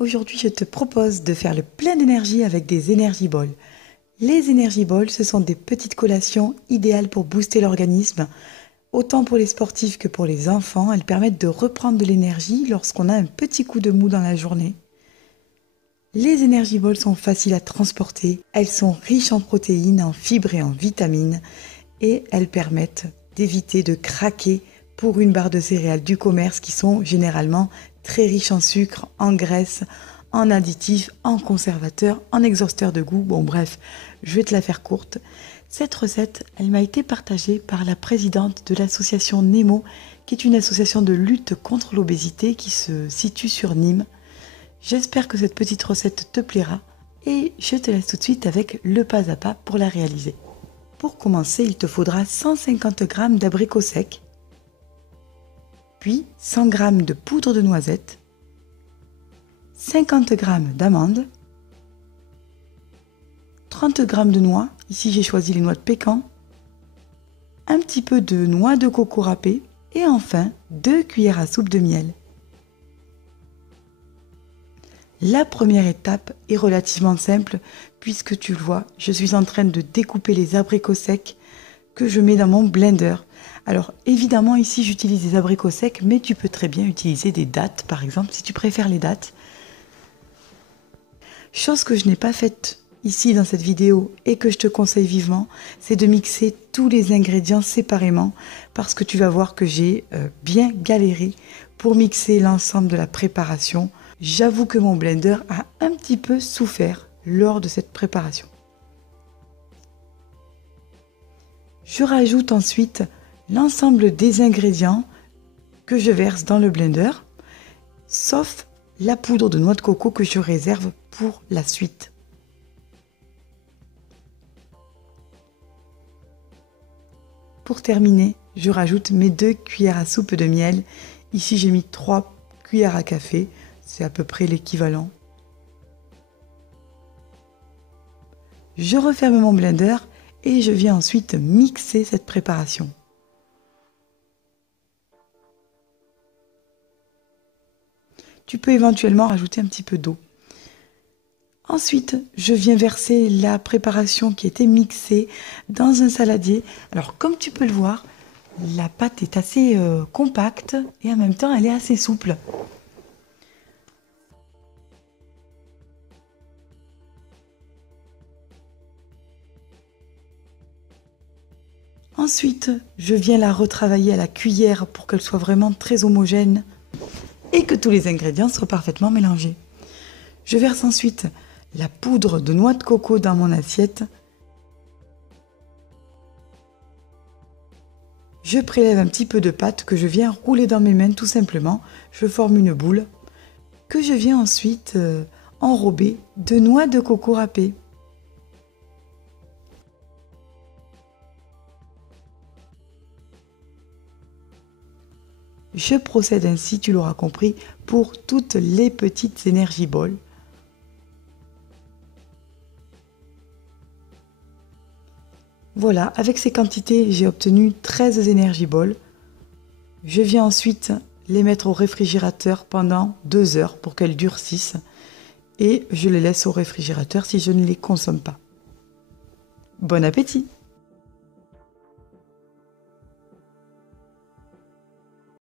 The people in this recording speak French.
Aujourd'hui, je te propose de faire le plein d'énergie avec des Energy Balls. Les Energy Balls, ce sont des petites collations idéales pour booster l'organisme. Autant pour les sportifs que pour les enfants, elles permettent de reprendre de l'énergie lorsqu'on a un petit coup de mou dans la journée. Les Energy Balls sont faciles à transporter, elles sont riches en protéines, en fibres et en vitamines et elles permettent d'éviter de craquer pour une barre de céréales du commerce qui sont généralement très riches en sucre, en graisse, en additifs, en conservateurs, en exhausteurs de goût. Bon bref, je vais te la faire courte. Cette recette, elle m'a été partagée par la présidente de l'association Nemo, qui est une association de lutte contre l'obésité qui se situe sur Nîmes. J'espère que cette petite recette te plaira et je te laisse tout de suite avec le pas à pas pour la réaliser. Pour commencer, il te faudra 150 g d'abricots secs, puis 100 g de poudre de noisette, 50 g d'amandes, 30 g de noix, ici j'ai choisi les noix de pécan, un petit peu de noix de coco râpée et enfin 2 cuillères à soupe de miel. La première étape est relativement simple puisque tu le vois, je suis en train de découper les abricots secs que je mets dans mon blender. Alors évidemment ici j'utilise des abricots secs mais tu peux très bien utiliser des dattes par exemple si tu préfères les dattes. Chose que je n'ai pas faite ici dans cette vidéo et que je te conseille vivement, c'est de mixer tous les ingrédients séparément parce que tu vas voir que j'ai bien galéré pour mixer l'ensemble de la préparation. J'avoue que mon blender a un petit peu souffert lors de cette préparation. Je rajoute ensuite l'ensemble des ingrédients que je verse dans le blender, sauf la poudre de noix de coco que je réserve pour la suite. Pour terminer, je rajoute mes 2 cuillères à soupe de miel. Ici, j'ai mis 3 cuillères à café. C'est à peu près l'équivalent. Je referme mon blender et je viens ensuite mixer cette préparation. Tu peux éventuellement rajouter un petit peu d'eau. Ensuite, je viens verser la préparation qui a été mixée dans un saladier. Alors, comme tu peux le voir, la pâte est assez compacte et en même temps, elle est assez souple. Ensuite, je viens la retravailler à la cuillère pour qu'elle soit vraiment très homogène et que tous les ingrédients soient parfaitement mélangés. Je verse ensuite la poudre de noix de coco dans mon assiette. Je prélève un petit peu de pâte que je viens rouler dans mes mains tout simplement. Je forme une boule que je viens ensuite enrober de noix de coco râpée. Je procède ainsi, tu l'auras compris, pour toutes les petites Energy Balls. Voilà, avec ces quantités, j'ai obtenu 13 Energy Balls. Je viens ensuite les mettre au réfrigérateur pendant 2 heures pour qu'elles durcissent. Et je les laisse au réfrigérateur si je ne les consomme pas. Bon appétit!